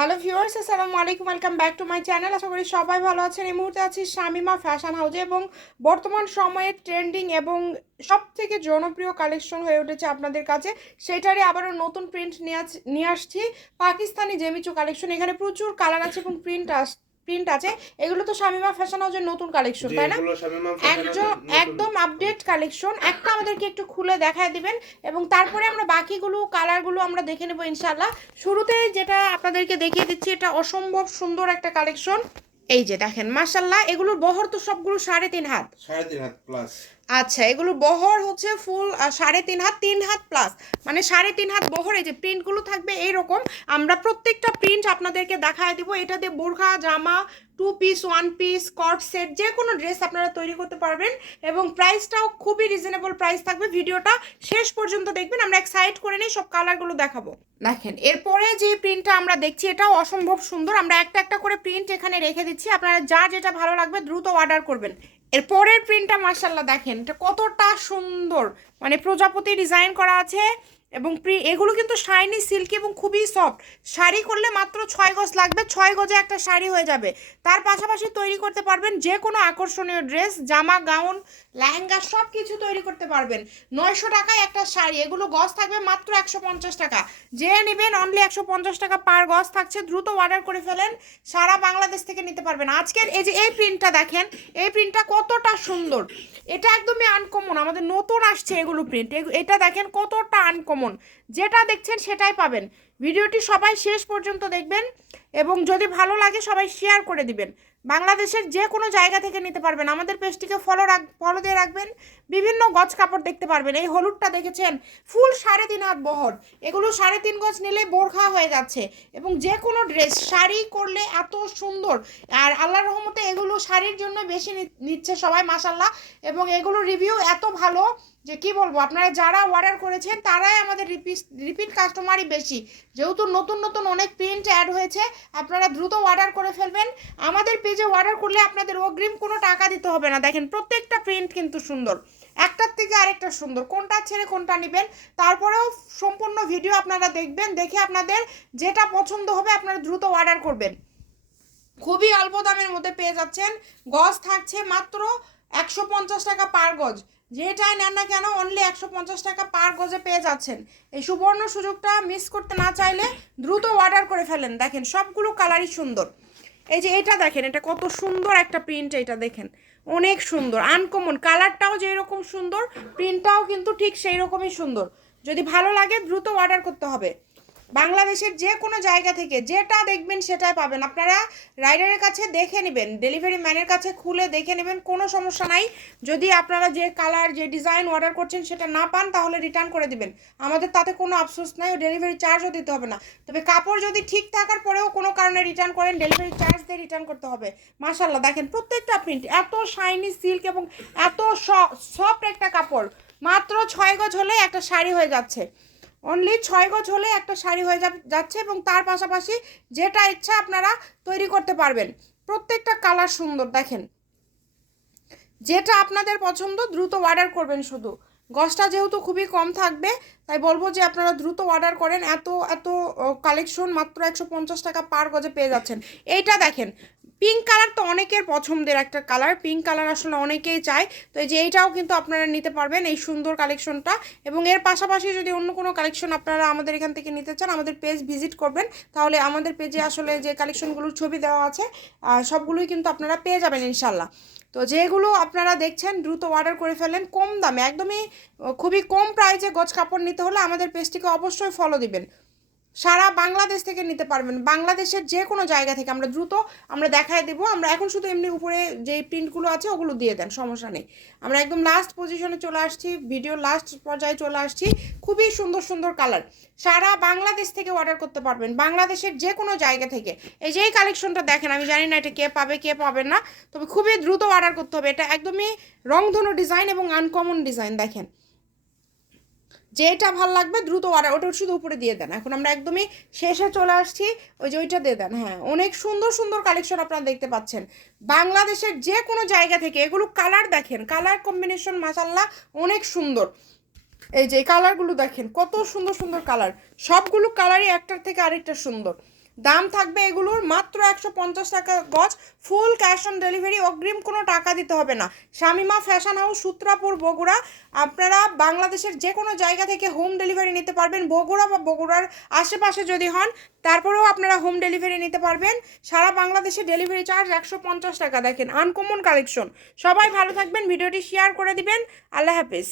Hello viewers, আসসালামু আলাইকুম, welcome back to my channel. আশা করি সবাই ভালো আছেন। এই মুহূর্তে আছি শামিমা ফ্যাশন হাউজে এবং বর্তমান সময়ে ট্রেন্ডিং এবং সব থেকে জনপ্রিয় কালেকশন হয়ে উঠেছে আপনাদের কাছে, সেটারই আবারও নতুন প্রিন্ট নিয়ে আসছি। পাকিস্তানি জেমিচু কালেকশন। এখানে প্রচুর কালার আছে এবং প্রিন্ট আছে। এগুলো তো শামিমা ফ্যাশন হাউজের নতুন কালেকশন, জি, তাই না? এগুলো শামিমা ফ্যাশন একদম হাউসের নতুন। একদম আপডেট কালেকশন। একটা আমাদেরকে একটু খুলে দেখায় দিবেন এবং তারপরে আমরা বাকিগুলো কালারগুলো আমরা দেখে নেবো ইনশাল্লাহ। শুরুতে যেটা আপনাদেরকে দেখিয়ে দিচ্ছি, এটা অসম্ভব সুন্দর একটা কালেকশন। এই যে দেখেন, মাশাল্লাহ, এগুলোর বহর তো সবগুলো 3.5 হাত। 3.5 হাত প্লাস। আচ্ছা, এগুলোর বহর হচ্ছে ফুল 3.5 হাত, 3 হাত প্লাস, মানে 3.5 হাত বহর। এই যে প্রিন্টগুলো থাকবে এইরকম। আমরা প্রত্যেকটা প্রিন্ট আপনাদেরকে দেখায় দিব। এটা দিয়ে বোরখা, জামা, 2 পিস, 1 পিস, কট সেট, যে কোনো ড্রেস আপনারা তৈরি করতে পারবেন এবং প্রাইসটাও খুবই রিজনেবল প্রাইস থাকবে। ভিডিওটা শেষ পর্যন্ত দেখবেন। আমরা এক সাইড করে নিই, সব কালারগুলো দেখাবো। দেখেন, এরপরে যে প্রিন্টটা আমরা দেখছি, এটাও অসম্ভব সুন্দর। আমরা একটা একটা করে প্রিন্ট এখানে রেখে দিচ্ছি, আপনারা যা যেটা ভালো লাগবে দ্রুত অর্ডার করবেন। এর পরের প্রিন্টটা মাশাল্লাহ দেখেন, এটা কতটা সুন্দর, মানে প্রজাপতি ডিজাইন করা আছে এবং এগুলো কিন্তু শাইনি সিল্কি এবং খুবই সফট। শাড়ি করলে মাত্র 6 গজ লাগবে, 6 গজে একটা শাড়ি হয়ে যাবে। তার পাশাপাশি তৈরি করতে পারবেন যে কোনো আকর্ষণীয় ড্রেস, জামা, গাউন, লেহেঙ্গা, সব কিছু তৈরি করতে পারবেন। 900 টাকায় একটা শাড়ি। এগুলো গজ থাকবে মাত্র 150 টাকা। যে নেবেন অনলি 150 টাকা পার গজ থাকছে। দ্রুত অর্ডার করে ফেলেন, সারা বাংলাদেশ থেকে নিতে পারবেন। আজকের এই যে এই প্রিন্টটা দেখেন, এই প্রিন্টটা কতটা সুন্দর। এটা একদমই আনকমন, আমাদের নতুন আসছে এগুলো প্রিন্ট। এটা দেখেন কতটা আনকমন, যেটা দেখছেন সেটাই পাবেন। ভিডিওটি সবাই শেষ পর্যন্ত দেখবেন এবং যদি ভালো লাগে সবাই শেয়ার করে দিবেন। বাংলাদেশের যে কোনো জায়গা থেকে নিতে পারবেন। আমাদের পেজটিকে ফলো দিয়ে রাখবেন। বিভিন্ন গজ কাপড় দেখতে পারবেন। এই হলুদটা দেখেছেন, ফুল 3.5 হাত বহর। এগুলো 3.5 গজ নিলে বোরখা হয়ে যাচ্ছে এবং যে কোনো ড্রেস শাড়ি করলে এত সুন্দর। আর আল্লাহর রহমতে এগুলো শাড়ির জন্য বেশি নিচ্ছে সবাই, মাশাল্লাহ। এবং এগুলো রিভিউ এত ভালো যে কি বলবো, আপনারা যারা অর্ডার করেছেন তারাই আমাদের রিপিট কাস্টমারই বেশি। যেহেতু নতুন নতুন অনেক প্রিন্ট অ্যাড হয়েছে, আপনারা দ্রুত অর্ডার করে ফেলবেন। আমাদের পেজে অর্ডার করলে আপনাদের অগ্রিম কোনো টাকা দিতে হবে না। দেখেন প্রত্যেকটা প্রিন্ট কিন্তু সুন্দর, একটার থেকে আরেকটা সুন্দর। কোনটা ছেড়ে কোনটা নেবেন, তারপরেও সম্পূর্ণ ভিডিও আপনারা দেখবেন। দেখে আপনাদের যেটা পছন্দ হবে আপনারা দ্রুত অর্ডার করবেন। খুবই অল্প দামের মধ্যে পেয়ে যাচ্ছেন। গজ থাকছে মাত্র 150 টাকা পার গজ। যেটাই নেন না কেন অনলি 150 টাকা পার গজে পেয়ে যাচ্ছেন। এই সুবর্ণ সুযোগটা মিস করতে না চাইলে দ্রুত অর্ডার করে ফেলেন। দেখেন সবগুলো কালারই সুন্দর। এই যে এটা দেখেন, এটা কত সুন্দর একটা প্রিন্ট। এটা দেখেন অনেক সুন্দর, আনকমন। কালারটাও যেরকম সুন্দর, প্রিন্টটাও কিন্তু ঠিক সেই রকমই সুন্দর। যদি ভালো লাগে দ্রুত অর্ডার করতে হবে। বাংলাদেশের যে কোনো জায়গা থেকে যেটা দেখবেন সেটাই পাবেন। আপনারা রাইডারের কাছে দেখে নেবেন, ডেলিভারি ম্যানের কাছে খুলে দেখে নেবেন, কোনো সমস্যা নাই। যদি আপনারা যে কালার যে ডিজাইন অর্ডার করছেন সেটা না পান তাহলে রিটার্ন করে দিবেন। আমাদের তাতে কোনো আফসোস নাই, ও ডেলিভারি চার্জও দিতে হবে না। তবে কাপড় যদি ঠিক থাকার পরেও কোনো কারণে রিটার্ন করেন, ডেলিভারি চার্জ দিয়ে রিটার্ন করতে হবে। মাশাল্লাহ দেখেন প্রত্যেকটা প্রিন্ট এত শাইনি সিল্ক এবং এত সফট একটা কাপড়। মাত্র 6 গজ হলে একটা শাড়ি হয়ে যাচ্ছে। অনলি 6 গজ হলে একটা শাড়ি হয়ে যাচ্ছে এবং তার পাশাপাশি যেটা ইচ্ছা আপনারা তৈরি করতে পারবেন। প্রত্যেকটা কালার সুন্দর। দেখেন যেটা আপনাদের পছন্দ দ্রুত অর্ডার করবেন। শুধু গজটা যেহেতু খুবই কম থাকবে, তাই বলবো যে আপনারা দ্রুত অর্ডার করেন। এত এত কালেকশন মাত্র 150 টাকা পার গজে পেয়ে যাচ্ছেন। এইটা দেখেন, পিঙ্ক কালার তো অনেকের পছন্দের একটা কালার। পিঙ্ক কালার আসলে অনেকেই চায়। তো এই যে এইটাও কিন্তু আপনারা নিতে পারবেন, এই সুন্দর কালেকশনটা। এবং এর পাশাপাশি যদি অন্য কোনো কালেকশন আপনারা আমাদের এখান থেকে নিতে চান, আমাদের পেজ ভিজিট করবেন। তাহলে আমাদের পেজে আসলে যে কালেকশনগুলোর ছবি দেওয়া আছে সবগুলোই কিন্তু আপনারা পেয়ে যাবেন ইনশাল্লাহ। তো যেগুলো আপনারা দেখছেন দ্রুত অর্ডার করে ফেলেন। কম দামে একদমই, খুবই কম প্রাইসে গজ কাপড় নিতে হলে আমাদের পেজটিকে অবশ্যই ফলো দিবেন। সারা বাংলাদেশ থেকে নিতে পারবেন, বাংলাদেশের যে কোনো জায়গা থেকে। আমরা দেখায় দেবো। আমরা এখন শুধু এমনি উপরে যে প্রিন্টগুলো আছে ওগুলো দিয়ে দেন, সমস্যা নেই। আমরা একদম লাস্ট পজিশনে চলে আসছি, ভিডিওর লাস্ট পর্যায়ে চলে আসছি। খুবই সুন্দর সুন্দর কালার, সারা বাংলাদেশ থেকে অর্ডার করতে পারবেন, বাংলাদেশের যে কোনো জায়গা থেকে। এই যে এই কালেকশনটা দেখেন, আমি জানি না এটা কে পাবে কে পাবে না, তবে খুবই দ্রুত অর্ডার করতে হবে। এটা একদমই রংধনু ডিজাইন এবং আনকমন ডিজাইন। দেখেন যেটা ভাল লাগবে দ্রুত অর্ডার, ওটা শুধু উপরে দিয়ে দেন। এখন আমরা একদমই শেষে চলে আসছি, ওই যে ওইটা দিয়ে দেন। হ্যাঁ, অনেক সুন্দর সুন্দর কালেকশন আপনারা দেখতে পাচ্ছেন বাংলাদেশের যে কোনো জায়গা থেকে। এগুলো কালার দেখেন, কালার কম্বিনেশন মাশাল্লাহ অনেক সুন্দর। এই যে কালারগুলো দেখেন কত সুন্দর সুন্দর কালার, সবগুলো কালারই একটার থেকে আরেকটা সুন্দর। দাম থাকবে এগুলোর মাত্র 150 টাকা গজ, ফুল ক্যাশ অন ডেলিভারি, অগ্রিম কোনো টাকা দিতে হবে না। Shamima fashion house, Sutrapur, Bogura. আপনারা বাংলাদেশের যে কোনো জায়গা থেকে হোম ডেলিভারি নিতে পারবেন, বগুড়া বা বগুড়ার আশেপাশে যদি হন তারপরেও আপনারা হোম ডেলিভারি নিতে পারবেন। সারা বাংলাদেশে ডেলিভারি চার্জ 150 টাকা। দেখেন আনকমন কালেকশন। সবাই ভালো থাকবেন, ভিডিওটি শেয়ার করে দিবেন। আল্লাহ হাফেজ।